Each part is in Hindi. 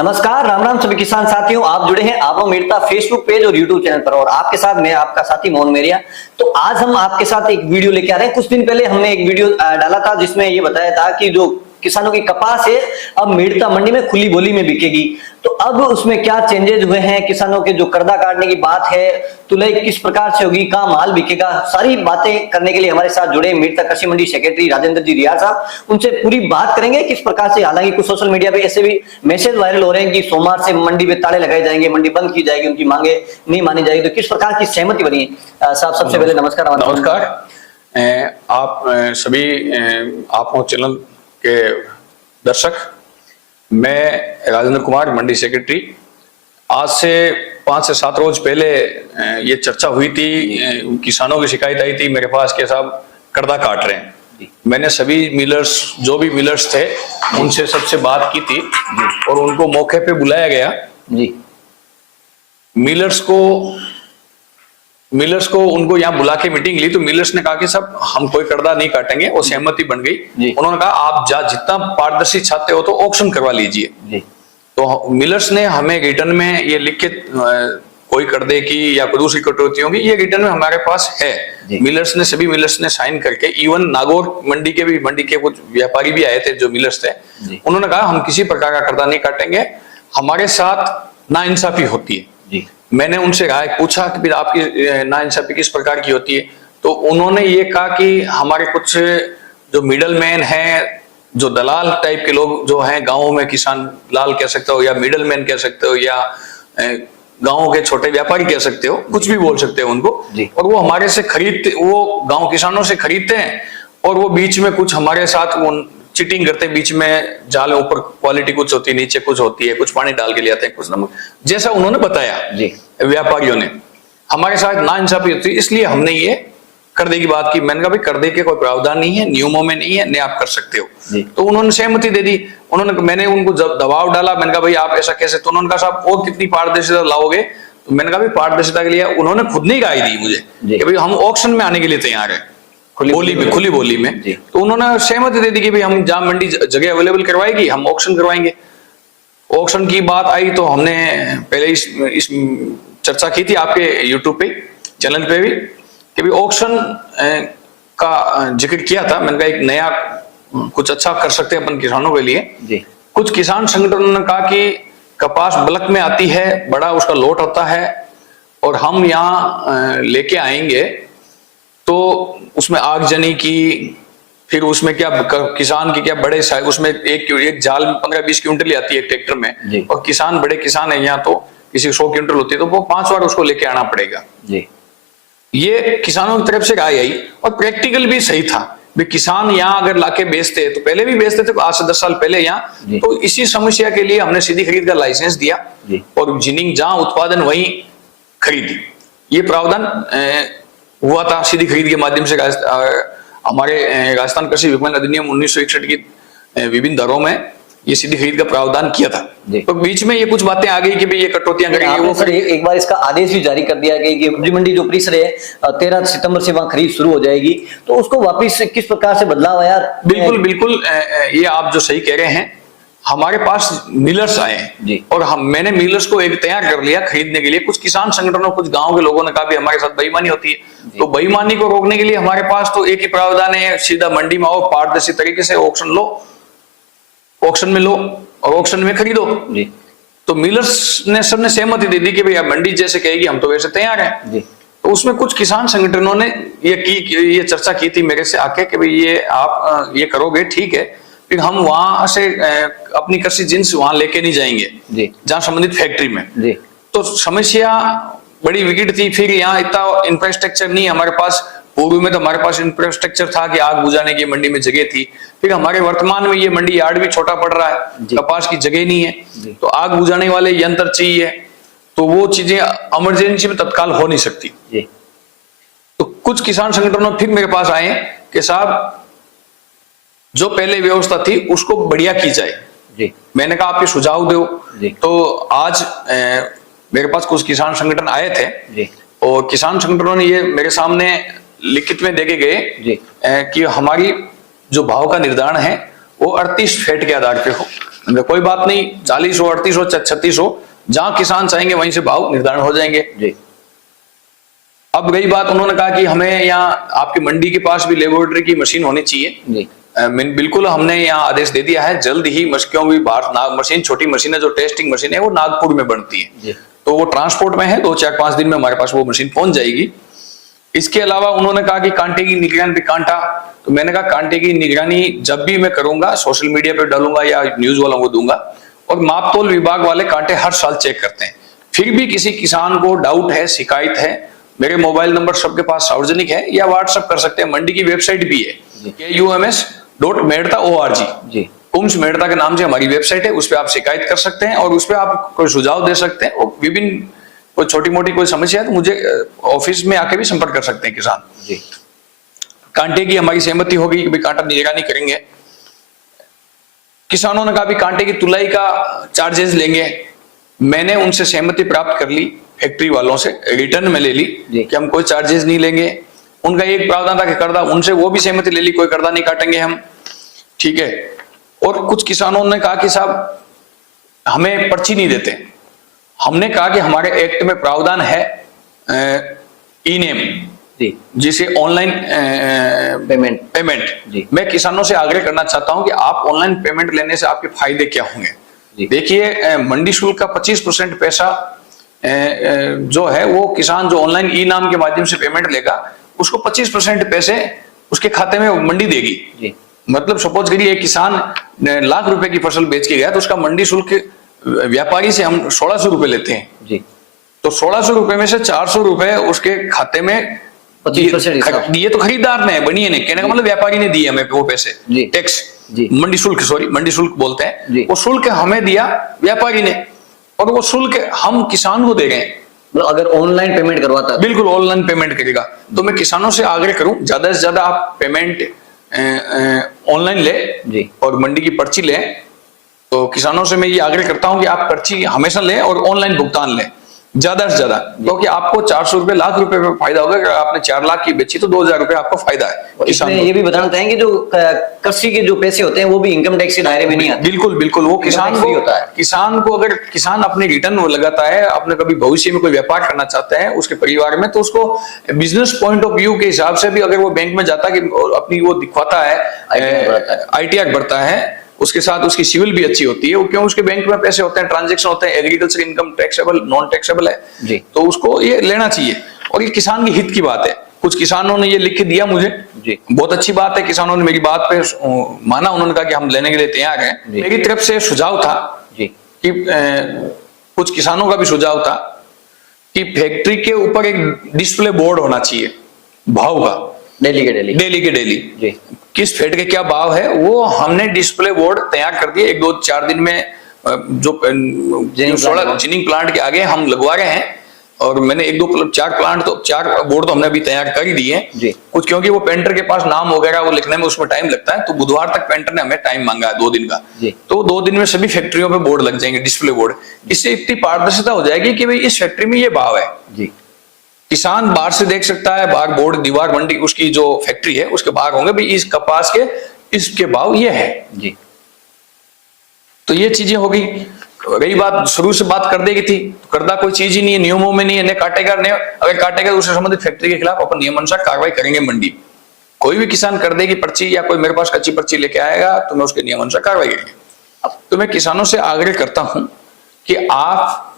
नमस्कार, राम राम सभी किसान साथियों। आप जुड़े हैं आबो मेड़ता फेसबुक पेज और यूट्यूब चैनल पर, और आपके साथ मैं आपका साथी मोहन मेरिया। तो आज हम आपके साथ एक वीडियो लेके आ रहे हैं। कुछ दिन पहले हमने एक वीडियो डाला था जिसमें ये बताया था कि जो किसानों की कपास है अब मेड़ता मंडी में खुली बोली में बिकेगी। तो अब उसमें क्या चेंजेस हुए हैं, किसानों के जो कर्जा काटने की बात है, तुलाई किस प्रकार से होगी, कहाँ माल बिकेगा, सारी बातें करने के लिए हमारे साथ जुड़े मेड़ता कृषि मंडी सेक्रेटरी राजेंद्र जी रियार साहब। उनसे पूरी बात करेंगे किस प्रकार से। हालांकि कुछ सोशल मीडिया पे ऐसे भी मैसेज वायरल हो रहे हैं कि सोमवार से मंडी में ताले लगाए जाएंगे, मंडी बंद की जाएगी, उनकी मांगे नहीं मानी जाएगी। तो किस प्रकार की सहमति बनी है साहब? सबसे पहले नमस्कार। नमस्कार। आप सभी आप चैनल के दर्शक, मैं राजेंद्र कुमार, मंडी सेक्रेटरी। आज से 5 से 7 रोज पहले ये चर्चा हुई थी, किसानों की शिकायत आई थी मेरे पास कि साहब कर्जा काट रहे हैं। मैंने सभी मिलर्स, जो भी मिलर्स थे, उनसे सबसे बात की थी और उनको मौके पे बुलाया गया। मिलर्स को उनको यहाँ बुला के मीटिंग ली तो मिलर्स ने कहा कि सब हम कोई कर्जा नहीं काटेंगे, और सहमति बन गई। उन्होंने कहा आप जितना पारदर्शी चाहते हो तो ऑक्शन करवा लीजिए। तो मिलर्स ने हमें रिटर्न में ये लिख के कोई कर्जे की या कोई दूसरी कटौतियों की ये रिटर्न में हमारे पास है। मिलर्स ने, सभी मिलर्स ने साइन करके, इवन नागौर मंडी के कुछ व्यापारी भी आए थे जो मिलर्स थे, उन्होंने कहा हम किसी प्रकार का कर्जा नहीं काटेंगे, हमारे साथ नाइंसाफी होती है। मैंने उनसे राय पूछा कि फिर आपकी नाइंसाफी किस प्रकार की होती है, तो उन्होंने ये कहा कि हमारे कुछ जो मिडल मैन हैं, जो दलाल टाइप के लोग जो हैं गांवों में, किसान लाल कह सकते हो या मिडल मैन कह सकते हो या गांवों के छोटे व्यापारी कह सकते हो, कुछ भी बोल सकते हो उनको, और वो हमारे से खरीदते, वो गांव किसानों से खरीदते हैं और वो बीच में कुछ हमारे साथ वो चीटिंग करते हैं। बीच में जाल ऊपर क्वालिटी कुछ होती है, नीचे कुछ होती है, कुछ पानी डाल के ले आते हैं, कुछ नमक, जैसा उन्होंने बताया व्यापारियों ने, हमारे साथ नाइंसाफी होती है। इसलिए हमने ये कर्जे की बात की। मैंने कहा भाई कर्जे के कोई प्रावधान नहीं है, नियमों में नहीं है, नहीं आप कर सकते हो। तो उन्होंने सहमति दे दी। मैंने उनको जब दबाव डाला, मैंने कहा भाई आप ऐसा कैसे, तो उन्होंने कहा साहब और कितनी पारदर्शिता लाओगे? तो मैंने कहा भाई पारदर्शिता के लिए उन्होंने खुद नहीं राय दी मुझे कि भाई हम ऑक्शन में आने के लिए तैयार है, खुली बोली में। तो उन्होंने सहमति दे दी कि भाई हम जहां मंडी जगह अवेलेबल करवाएगी हम ऑक्शन करवाएंगे। ऑक्शन की बात आई तो हमने पहले इस चर्चा की थी आपके यूट्यूब पे चैनल पे भी कि भाई ऑक्शन का जिक्र किया था। मैंने कहा एक नया कुछ अच्छा कर सकते हैं अपन किसानों के लिए। कुछ किसान संगठनों ने कहा कि कपास बल्क में आती है, बड़ा उसका लोट होता है, और हम यहाँ लेके आएंगे तो उसमें आगजनी की, फिर उसमें क्या किसान की क्या बड़े साइज, उसमें एक जाल में 15-20 क्विंटल आती है एक ट्रैक्टर में, और किसान बड़े किसान है यहाँ तो किसी 100 क्विंटल होती है तो वो 5 बार उसको लेके आना पड़ेगा। ये किसानों की तरफ से राय आई और प्रैक्टिकल भी सही था। भी किसान यहाँ अगर लाके बेचते, तो पहले भी बेचते थे आज से 10 साल पहले यहाँ, तो इसी समस्या के लिए हमने सीधी खरीद का लाइसेंस दिया और जिनिंग जहां उत्पादन वहीं खरीदी। ये प्रावधान हुआ था सीधी खरीद के माध्यम से। हमारे राजस्थान कृषि विपणन अधिनियम 1961 की विभिन्न दरों में ये सीधी खरीद का प्रावधान किया था। तो बीच में ये कुछ बातें आ गई कि भाई ये कटौतियां करेंगे। वो सर एक बार इसका आदेश भी जारी कर दिया गया कि सब्जी मंडी जो परिसर है 13 सितंबर से वहां खरीद शुरू हो जाएगी, तो उसको वापस किस प्रकार से बदलाव आया? बिल्कुल ये आप जो सही कह रहे हैं, हमारे पास मिलर्स आए और मैंने मिलर्स को एक तैयार कर लिया खरीदने के लिए। कुछ किसान संगठनों, कुछ गांव के लोगों ने कहा भी हमारे साथ बेईमानी होती है, तो बेईमानी को रोकने के लिए हमारे पास तो एक ही प्रावधान है, सीधा मंडी में आओ, पारदर्शी तरीके से ऑक्शन लो, ऑक्शन में लो और ऑक्शन में खरीदो। तो मिलर्स ने सबने सहमति दे दी कि भैया मंडी जैसे कहेगी हम तो वैसे तैयार हैं। तो उसमें कुछ किसान संगठनों ने ये चर्चा की थी मेरे से आके कि भाई ये आप ये करोगे ठीक है, फिर हम वहां से अपनी कृषि जिन्स वहां लेके नहीं जाएंगे जहां संबंधित फैक्ट्री में। तो समस्या बड़ी विकट थी। फिर यहाँ इतना इंफ्रास्ट्रक्चर नहीं हमारे पास। पूर्व में तो हमारे पास इंफ्रास्ट्रक्चर था कि आग बुझाने की मंडी में जगह थी। फिर हमारे वर्तमान में ये मंडी यार्ड भी छोटा पड़ रहा है, कपास की जगह नहीं है, तो आग बुझाने वाले यंत्र चाहिए, तो वो चीजें इमरजेंसी में तत्काल हो नहीं सकती। तो कुछ किसान संगठनों फिर मेरे पास आए कि साहब जो पहले व्यवस्था थी उसको बढ़िया की जाए। मैंने कहा आप ये सुझाव दो। तो आज मेरे पास कुछ किसान संगठन आए थे और किसान संगठनों ने ये मेरे सामने लिखित में देके गए कि हमारी जो भाव का निर्धारण है वो 38 फैट के आधार पे हो। हमने कोई बात नहीं, 40 हो, 38 हो, 36 हो, जहां किसान चाहेंगे वहीं से भाव निर्धारण हो जाएंगे जी। अब रही बात, उन्होंने कहा कि हमें यहाँ आपकी मंडी के पास भी लेबोरेटरी की मशीन होनी चाहिए जी। बिल्कुल, हमने यहाँ आदेश दे दिया है, जल्द ही क्योंकि बाहर मशीन, छोटी मशीन है, जो टेस्टिंग मशीन है वो नागपुर में बनती है जी। तो वो ट्रांसपोर्ट में है, 2-4-5 दिन में हमारे पास वो मशीन पहुंच जाएगी। इसके अलावा उन्होंने कहा कि कांटे की निगरानी, कांटा, तो मैंने कहा कांटे की निगरानी जब भी मैं करूंगा सोशल मीडिया पे डालूंगा या न्यूज वालों को दूंगा, और मापतोल विभाग वाले कांटे हर साल चेक करते हैं। फिर भी किसी किसान को डाउट है, शिकायत है, मेरे मोबाइल नंबर सबके पास सार्वजनिक है, या व्हाट्सएप कर सकते हैं, मंडी की वेबसाइट भी है KUMS.medta.org जी, कुम्स मेड़ता के नाम से हमारी वेबसाइट है, उस पर आप शिकायत कर सकते हैं और उस पर आप कोई सुझाव दे सकते हैं, और विभिन्न कोई छोटी मोटी कोई समस्या है तो मुझे ऑफिस में आके भी संपर्क कर सकते हैं किसान जी। कांटे की हमारी सहमति होगी कि भाई कांटा निगरानी करेंगे। किसानों ने कहा भी कांटे की तुलाई का चार्जेस लेंगे, मैंने उनसे सहमति प्राप्त कर ली, फैक्ट्री वालों से रिटर्न में ले ली कि हम कोई चार्जेस नहीं लेंगे। उनका एक प्रावधान था कि कर्दा, उनसे वो भी सहमति ले ली, कोई कर्दा नहीं काटेंगे हम, ठीक है। और कुछ किसानों ने कहा कि साहब हमें पर्ची नहीं देते, हमने कहा कि हमारे एक्ट में प्रावधान है ई-नेम जिसे ऑनलाइन पेमेंट जी। मैं किसानों से आग्रह करना चाहता हूं कि आप ऑनलाइन पेमेंट लेने से आपके फायदे क्या होंगे। देखिए मंडी शुल्क का 25% पैसा जो है वो किसान जो ऑनलाइन ई-नाम के माध्यम से पेमेंट लेगा उसको 25% पैसे उसके खाते में मंडी देगी जी। मतलब सपोज करिए एक किसान लाख रुपए की फसल बेच के गया तो उसका मंडी शुल्क व्यापारी से हम 1600 रुपए लेते हैं जी। तो 1600 रुपए में से 400 रुपए उसके खाते में 25% दिए तो खरीदार ने, बनिए ने, कहने का मतलब व्यापारी ने दिए हमें वो पैसे, टैक्स मंडी शुल्क, सॉरी मंडी शुल्क बोलते हैं, वो शुल्क हमें दिया व्यापारी ने और वो शुल्क हम किसान को दे रहे हैं। मतलब अगर ऑनलाइन पेमेंट करवाता है, बिल्कुल ऑनलाइन पेमेंट करेगा। तो मैं किसानों से आग्रह करूं ज्यादा से ज्यादा आप पेमेंट ऑनलाइन ले जी। और मंडी की पर्ची ले, तो किसानों से मैं ये आग्रह करता हूं कि आप पर्ची हमेशा लें और ऑनलाइन भुगतान लें ज्यादा से ज्यादा, क्योंकि आपको 400 रुपए लाख रुपए में फायदा होगा। अगर आपने 4 लाख की बेची तो 2000 रुपए आपको फायदा है। इसमें ये भी बताना चाहेंगे जो कृषि के जो पैसे होते हैं वो भी इनकम टैक्स के दायरे में नहीं आते। बिल्कुल बिल्कुल, वो किसान को होता है। किसान को अगर किसान अपने रिटर्न लगाता है, अपने कभी भविष्य में कोई व्यापार करना चाहता है उसके परिवार में, तो उसको बिजनेस पॉइंट ऑफ व्यू के हिसाब से भी अगर वो बैंक में जाता है अपनी वो दिखवाता है, ITR बढ़ता है, उसके साथ उसकी सिविल भी अच्छी होती है, वो क्यों उसके बैंक में पैसे होते हैं, ट्रांजैक्शन होते हैं, agriculture income taxable non taxable है जी। तो उसको ये लेना चाहिए और ये किसान की हित की बात है। कुछ किसानों ने ये लिख के दिया मुझे जी, बहुत अच्छी बात है, किसानों ने मेरी बात पे माना, उन्होंने कहा कि हम लेने के लिए तैयार हैं। मेरी तरफ से सुझाव था जी कि कुछ किसानों का भी सुझाव था कि फैक्ट्री के ऊपर एक डिस्प्ले बोर्ड होना चाहिए भाव का, डेली के डेली किस फेड के क्या भाव है वो हमने डिस्प्ले बोर्ड तैयार कर दिए। 1-2-4 दिन में जो जिनिंग प्लांट के आगे हम लगवा रहे हैं और मैंने 4 बोर्ड तो हमने अभी तैयार कर ही दिए हैं कुछ, क्योंकि वो पेंटर के पास नाम वगैरह वो लिखने में उसमें टाइम लगता है, तो बुधवार तक पेंटर ने हमें टाइम मांगा है 2 दिन का, तो 2 दिन में सभी फैक्ट्रियों पे बोर्ड लग जाएंगे, डिस्प्ले बोर्ड। इससे इतनी पारदर्शिता हो जाएगी कि भाई इस फैक्ट्री में ये भाव है जी। किसान बाहर से देख सकता है, बाहर बोर्ड दीवार मंडी उसकी जो फैक्ट्री है उसके बाहर होंगे भाई इस कपास के इसके भाव ये है जी। तो ये चीजें होगी। रही बात शुरू से बात कर देगी थी, करदा कोई चीज ही नहीं है, नियमों में नहीं है, न काटेगा, न अगर काटेगा तो उससे संबंधित फैक्ट्री के खिलाफ अपन नियमानुसार कार्रवाई करेंगे। मंडी कोई भी किसान कर देगी पर्ची या कोई मेरे पास कच्ची पर्ची लेके आएगा तो मैं उसके नियमानुसार कार्रवाई करेंगे। तो मैं किसानों से आग्रह करता हूं कि आप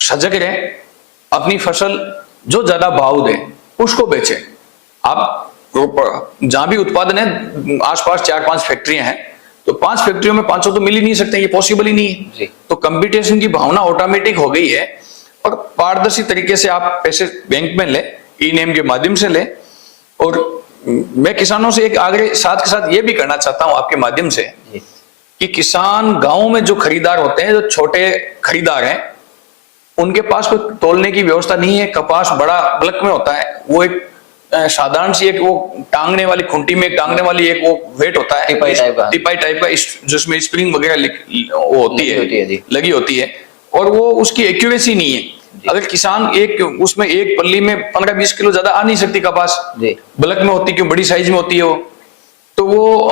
सजग रहे, अपनी फसल जो ज्यादा भाव दे उसको बेचे। आप जहां भी उत्पादन है आसपास 4-5 फैक्ट्रियां हैं, तो 5 फैक्ट्रियों में 500 तो मिल ही नहीं सकते, ये पॉसिबल ही नहीं है जी। तो कंपटीशन की भावना ऑटोमेटिक हो गई है और पारदर्शी तरीके से आप पैसे बैंक में ले, ई-नेम के माध्यम से ले। और मैं किसानों से एक आग्रह साथ के साथ ये भी करना चाहता हूं आपके माध्यम से कि किसान गांव में जो खरीदार होते हैं, जो छोटे खरीदार हैं, उनके पास कोई तोलने की व्यवस्था नहीं है। कपास बड़ा बल्क में होता है, वो एक साधारण सी एक वो टांगने वाली खुंटी में टांगने वाली एक वो वेट होता है, टिपाई टाइप का जिसमें स्प्रिंग वगैरह वो होती है लगी होती है, और वो उसकी एक्यूरेसी नहीं है। अगर किसान उसमें एक पल्ली में 15-20 किलो ज्यादा आ नहीं सकती कपास, बल्क में होती, क्यों बड़ी साइज में होती है वो, तो वो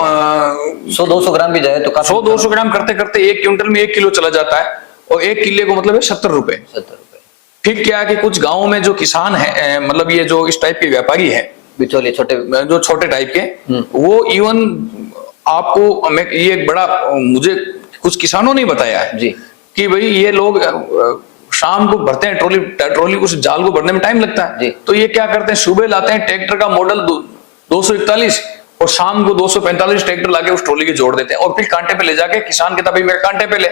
100-200 ग्राम भी जाए तो काफी 100-200 ग्राम करते करते 1 क्विंटल में 1 किलो चला जाता है, और 1 किले को मतलब है 70 रुपए। 70 रुपए। फिर क्या है कि कुछ गाँव में जो किसान है, मतलब ये जो इस टाइप के व्यापारी है, बिचौलिए छोटे, जो छोटे टाइप के, वो इवन आपको, मैं ये एक बड़ा, मुझे कुछ किसानों ने बताया है जी कि भाई ये लोग शाम को भरते हैं ट्रॉली उस जाल को भरने में टाइम लगता जी। है, तो ये क्या करते हैं, सुबह लाते हैं ट्रैक्टर का मॉडल 241 और शाम को 245 ट्रैक्टर लाके उस ट्रॉली के जोड़ देते हैं, और फिर कांटे पे ले जाके किसान कहता भाई मेरे कांटे पे ले,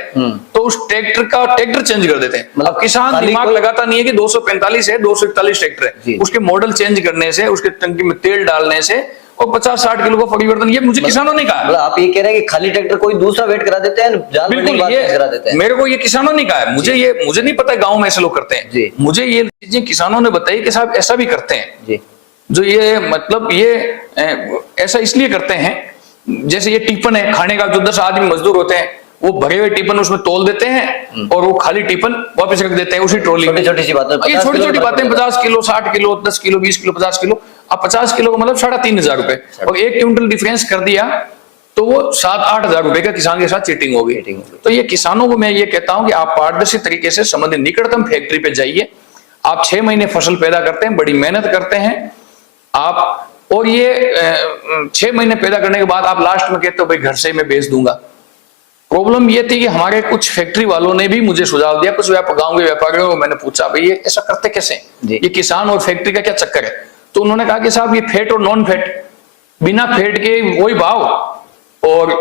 तो उस ट्रैक्टर चेंज कर देते हैं। मतलब किसान दिमाग लगाता नहीं है कि 245 है, 241 ट्रैक्टर है, उसके मॉडल चेंज करने से, उसके टंकी में तेल डालने से और 50-60 किलो का परिवर्तन, ये मुझे किसानों ने कहा। मतलब आप ये कह रहे हैं कि खाली ट्रैक्टर कोई दूसरा वेट करा देते हैं, जाल भरने के बाद करा देते हैं। मेरे को ये किसानों ने कहा है, मुझे नहीं पता गांव में ऐसे लोग करते हैं, मुझे ये चीजें किसानों ने बताई कि साहब ऐसा भी करते हैं जी। जो ये मतलब ये ऐसा इसलिए करते हैं, जैसे ये टिफिन है खाने का, जो 10 आदमी मजदूर होते हैं वो भरे हुए टिफिन उसमें तोल देते हैं और वो खाली टिफिन वापस रख देते हैं उसी ट्रॉली में। छोटी-छोटी सी बातें, ये छोटी-छोटी बातें, 50 kilo, 60 kilo, 10 kilo, 20 kilo, 50 kilo, अब 50 किलो का मतलब 3,500 रुपए, और 1 क्विंटल डिफरेंस कर दिया तो वो 7-8 हजार रुपए का किसान के साथ चीटिंग होगी। तो ये किसानों को मैं ये कहता हूं कि आप पारदर्शी तरीके से संबंधित निकटतम फैक्ट्री पे जाइए, आप 6 महीने फसल पैदा करते हैं, बड़ी मेहनत करते हैं आप, और ये 6 महीने पैदा करने के बाद आप लास्ट में कहते हो भाई घर से मैं बेच दूंगा। प्रॉब्लम ये थी कि हमारे कुछ फैक्ट्री वालों ने भी मुझे सुझाव दिया, कुछ गांव के व्यापारियों को मैंने पूछा भाई ये ऐसा करते कैसे, ये किसान और फैक्ट्री का क्या चक्कर है, तो उन्होंने कहा कि साहब ये फैट और नॉन फैट, बिना फैट के वही भाव और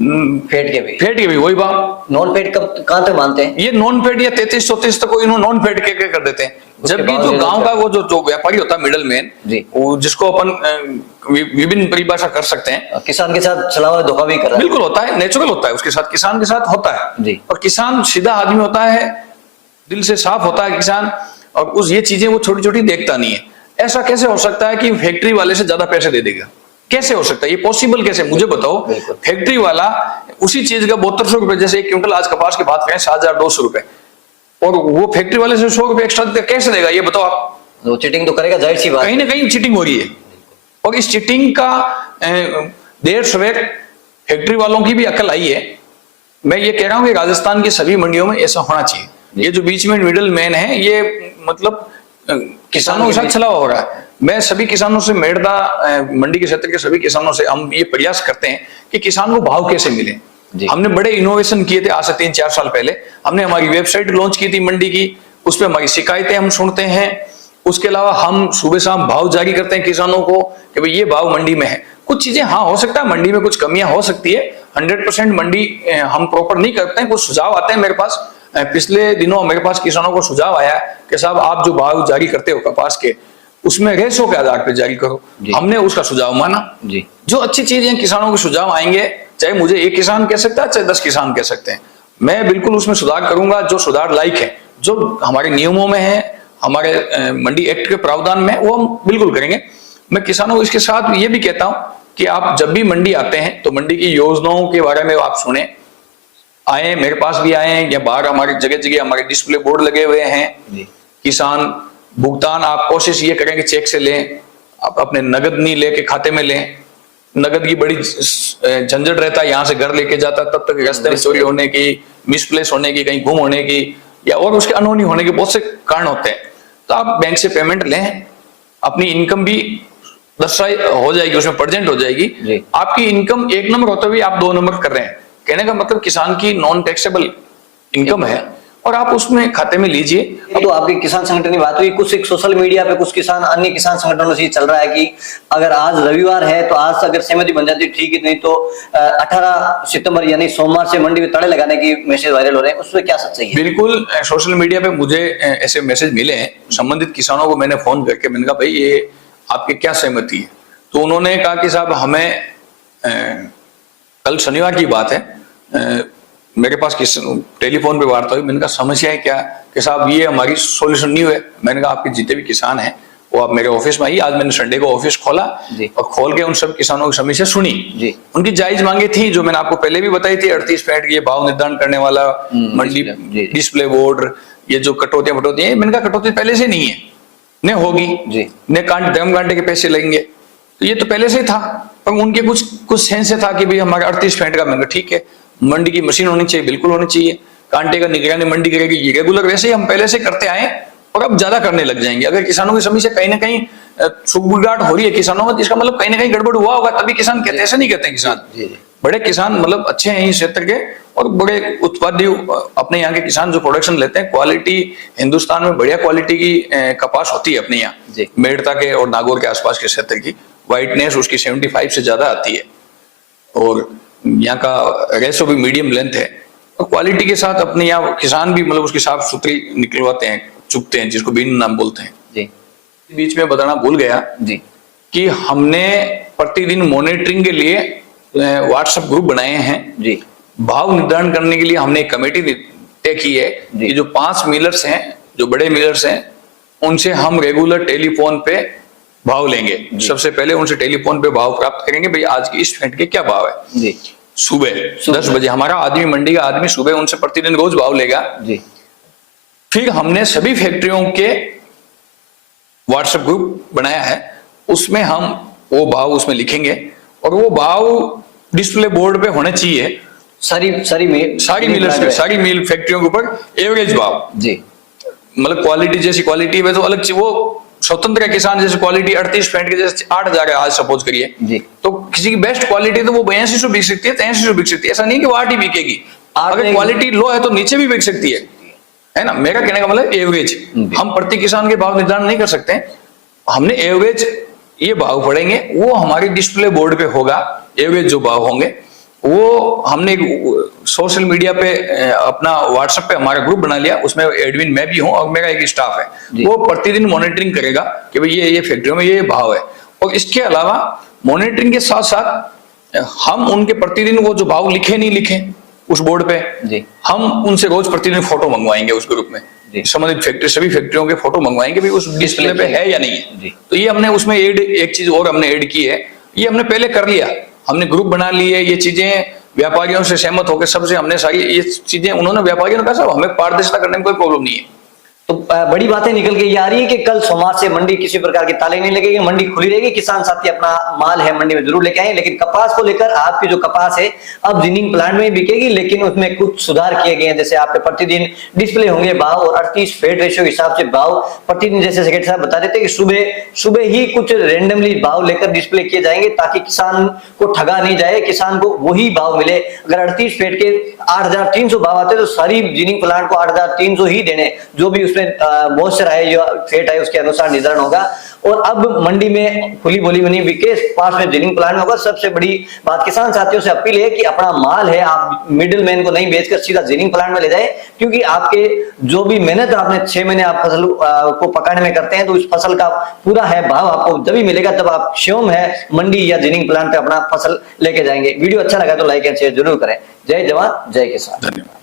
फेट के भी वही भाव। नॉन फेट कब कहां तक मानते हैं ये नॉन फेट या 33-34 तक इन्होंने नॉन फेट के कर देते हैं, जबकि जो गांव का वो जो व्यापारी होता है मिडल मैन, वो जिसको अपन विभिन्न परिभाषा कर सकते हैं, किसान के साथ छलावा धोखा भी कर रहा है, बिल्कुल होता है, नेचुरल होता है उसके साथ, किसान के साथ होता है जी। और किसान सीधा आदमी होता है, दिल से साफ होता है किसान, और उस ये चीजें वो छोटी छोटी देखता नहीं है। ऐसा कैसे हो सकता है कि फैक्ट्री वाले से ज्यादा पैसे दे देगा, कैसे हो सकता है, ये पॉसिबल कैसे, मुझे बताओ। फैक्ट्री वाला उसी चीज का 7200 रुपए, जैसे 1 क्विंटल आज कपास की बात करें 7,200 रुपए, और वो फैक्ट्री वाले से 100 रुपए एक्स्ट्रा कैसे देगा, ये बताओ आप। तो चीटिंग तो करेगा, जाहिर सी बात, कहीं ना कहीं चीटिंग हो रही है, और इस चीटिंग का देर सवेर फैक्ट्री वालों की भी अकल आई है। मैं ये कह रहा हूं कि राजस्थान की सभी मंडियों में ऐसा होना चाहिए। ये जो बीच में मिडिल मैन है, ये मतलब किसानों के साथ छला हो रहा है। मैं सभी किसानों से, मेड़दा मंडी के क्षेत्र के सभी किसानों से हम ये प्रयास करते हैं कि किसान को भाव कैसे मिले। हमने बड़े इनोवेशन किए थे आज से 3-4 साल पहले, हमने हमारी वेबसाइट लॉन्च की थी मंडी की, उस पर हमारी शिकायतें हम सुनते हैं, उसके अलावा हम सुबह शाम भाव जारी करते हैं किसानों को कि भाई ये भाव मंडी में है। कुछ चीजें हाँ हो सकता है मंडी में कुछ कमियां हो सकती है, 100% मंडी हम प्रॉपर नहीं करते हैं, कुछ सुझाव आते हैं मेरे पास। पिछले दिनों मेरे पास किसानों को सुझाव आया कि साहब आप जो भाव जारी करते हो कपास के, उसमें रेशो के आधार पर जारी करो। हमने उसका सुझाव माना जी। जो अच्छी चीजें किसानों के सुझाव आएंगे, चाहे मुझे 1 किसान कह सकता है चाहे 10 किसान कह सकते हैं, मैं बिल्कुल उसमें सुधार करूंगा जो सुधार लायक है, जो हमारे नियमों में है, हमारे मंडी एक्ट के प्रावधान में, वो हम बिल्कुल करेंगे। मैं किसानों को इसके साथ ये भी कहता हूं कि आप जब भी मंडी आते हैं तो मंडी की योजनाओं के बारे में आप सुने, आए मेरे पास भी आए, या बाहर हमारे जगह जगह हमारे डिस्प्ले बोर्ड लगे हुए हैं। किसान भुगतान आप कोशिश ये करें कि चेक से लें, आप अपने नगद नहीं लेके खाते में लें। नगद की बड़ी झंझट रहता है, यहाँ से घर लेके जाता तब तक रास्ते में चोरी होने की, मिसप्लेस होने की, कहीं गुम होने की, या और उसके अनहोनी होने के बहुत से कारण होते हैं। तो आप बैंक से पेमेंट लें, अपनी इनकम भी दर्शाई हो जाएगी, उसमें प्रेजेंट हो जाएगी। आपकी इनकम 1 नंबर होते हुए आप 2 नंबर कर रहे हैं, कहने का मतलब किसान की नॉन टैक्सेबल इनकम है और आप उसमें खाते में लीजिए। तो आपकी किसान संगठन की बात हुई, कुछ एक सोशल मीडिया पे कुछ किसान, अन्य किसान संगठनों से चल रहा है कि अगर आज रविवार है तो आज अगर सहमति बन जाती है ठीक है, नहीं तो 18 सितंबर यानी सोमवार से मंडी में ताले लगाने की मैसेज वायरल हो रहे हैं, उसमें क्या सच्चाई है? बिल्कुल, सोशल मीडिया पे मुझे ऐसे मैसेज मिले हैं, संबंधित किसानों को मैंने फोन करके मैंने कहा भाई ये आपकी क्या सहमति है, तो उन्होंने कहा कि साहब हमें कल शनिवार की बात है, मेरे पास किस टेलीफोन पे वार्ता हुई, मैंने कहा समस्या है क्या कि साहब ये हमारी सॉल्यूशन नहीं हुए। मैंने कहा आपके जितने भी किसान हैं वो आप मेरे ऑफिस में आइए। आज मैंने संडे को ऑफिस खोला और खोल के उन सब किसानों की समस्या सुनी। उनकी जायज मांगे थी जो मैंने आपको पहले भी बताई थी, 38 फैट की भाव निर्धारण करने वाला मंडी डिस्प्ले बोर्ड, ये जो कटौतियां फटौतियां, मैंने कहा कटौती पहले से नहीं है, न होगी, न धर्म कांटे के पैसे लगेंगे, तो ये तो पहले से ही था। पर उनके कुछ सेंस था कि भाई हमारा 38 फेंट का महंगा, ठीक है, मंडी की मशीन होनी चाहिए, बिल्कुल होनी चाहिए, कांटे का निगरानी मंडी करेगी, ये रेगुलर वैसे ही हम पहले से करते आए और अब ज्यादा करने लग जाएंगे। अगर किसानों की सभी से कहीं ना कहीं सुगबुगाहट हो रही है किसानों में, इसका मतलब कहीं ना कहीं गड़बड़ हुआ होगा, तभी किसान कहते हैं, ऐसा नहीं कहते हैं किसान। बड़े किसान मतलब अच्छे हैं इस क्षेत्र के और बड़े उत्पादी अपने यहाँ के किसान जो प्रोडक्शन लेते हैं, क्वालिटी हिंदुस्तान में बढ़िया क्वालिटी की कपास होती है अपने यहाँ मेड़ता के और नागौर के आसपास के क्षेत्र की। व्हाइटनेस उसकी 75 से ज्यादा आती है और यहाँ का रेशो भी मीडियम लेंथ है और क्वालिटी के साथ अपने यहाँ किसान भी मतलब उसकी साफ सुथरी निकलवाते हैं, चुगते हैं, जिसको बीन नाम बोलते हैं जी। बीच में बताना भूल गया जी कि हमने प्रतिदिन मॉनिटरिंग के लिए व्हाट्सएप ग्रुप बनाए हैं जी। भाव निर्धारण करने के लिए हमने एक कमेटी तय की है कि जो 5 मिलर्स हैं, जो बड़े मिलर्स हैं, उनसे हम रेगुलर टेलीफोन पे भाव लेंगे। सबसे पहले उनसे टेलीफोन पे भाव प्राप्त करेंगे, भाई आज की इस फेंट के क्या भाव है जी। सुबह 10 बजे हमारा आदमी, मंडी का आदमी सुबह उनसे प्रतिदिन रोज भाव लेगा जी। फिर हमने सभी फैक्ट्रियों के व्हाट्सएप ग्रुप बनाया है, उसमें हम वो भाव उसमें लिखेंगे और वो भाव डिस्प्ले बोर्ड पे होने चाहिए सारी मिल फैक्ट्रियों के ऊपर एवरेज भाव जी। मतलब क्वालिटी जैसी क्वालिटी है तो अलग चीज, वो स्वतंत्र किसान जैसे क्वालिटी 38 फेंट के जैसे 8,000 है आज सपोज करिए, तो किसी की बेस्ट क्वालिटी तो वो 8200 बिक सकती है, 8300 बिक सकती है, ऐसा नहीं कि वो 8 ही बिकेगी। अगर क्वालिटी लो है तो नीचे भी बिक सकती है ना। मेरा कहने का मतलब एवरेज, हम प्रति किसान के भाव निर्धारण नहीं कर सकते, हमने एवरेज ये भाव पड़ेंगे, वो हमारी डिस्प्ले बोर्ड पे होगा। एवरेज जो भाव होंगे वो हमने सोशल मीडिया पे अपना व्हाट्सएप पे हमारा ग्रुप बना लिया, उसमें एडमिन मैं भी हूं और मेरा एक स्टाफ है, वो प्रतिदिन मॉनिटरिंग करेगा कि भाई ये फैक्ट्रियों में ये भाव है। और इसके अलावा मॉनिटरिंग के साथ साथ हम उनके प्रतिदिन वो जो भाव लिखे नहीं लिखे उस बोर्ड पे जी, हम उनसे रोज प्रतिदिन फोटो मंगवाएंगे उस ग्रुप में, संबंधित फैक्ट्री सभी फैक्ट्रियों के फोटो मंगवाएंगे भाई उस डिस्प्ले पे है या नहीं है। तो ये हमने उसमें एक चीज और हमने ऐड की है, ये हमने पहले कर लिया, हमने ग्रुप बना लिए, ये चीजें व्यापारियों से सहमत होकर सबसे हमने सारी ये चीजें, उन्होंने व्यापारियों ने कहा साहब हमें पारदर्शिता करने में कोई प्रॉब्लम नहीं है। तो बड़ी बातें निकल के ये आ रही है कि कल सोमवार से मंडी किसी प्रकार के ताले नहीं लगेगी, मंडी खुली रहेगी, किसान साथी अपना माल है मंडी में जरूर लेके आए। लेकिन कपास को लेकर आपकी जो कपास है अब जिनिंग प्लांट में बिकेगी, लेकिन उसमें कुछ सुधार किए गए हैं। जैसे आपके प्रतिदिन डिस्प्ले होंगे भाव और 38 फेड रेशियो के हिसाब से भाव प्रतिदिन, जैसे सेक्रेटरी साहब बता रहे थे कि सुबह ही कुछ रेंडमली भाव लेकर डिस्प्ले किए जाएंगे ताकि किसान को ठगा नहीं जाए, किसान को वही भाव मिले। अगर 38 फेड के 8,300 भाव आते तो सारी जिनिंग प्लांट को 8,300 ही देने, जो भी मॉइस्चर है जो फेट है उसके अनुसार निर्धारण होगा। और अब मंडी में खुली बोली में नहीं बिके, पास में जिनिंग प्लांट में होगा। सबसे बड़ी बात किसान साथियों से अपील है कि अपना माल है आप मिडिल मैन को नहीं बेचकर सीधा जिनिंग प्लांट में ले जाए, क्योंकि आपके जो भी मेहनत आपने 6 महीने आप फसल को पकाने में करते हैं तो उस फसल का पूरा है भाव आपको जब मिलेगा जब आप स्वयं है मंडी या जिनिंग प्लांट पे अपना फसल लेके जाएंगे। वीडियो अच्छा लगा तो लाइक एंड शेयर जरूर करें। जय जवान जय किसान। धन्यवाद।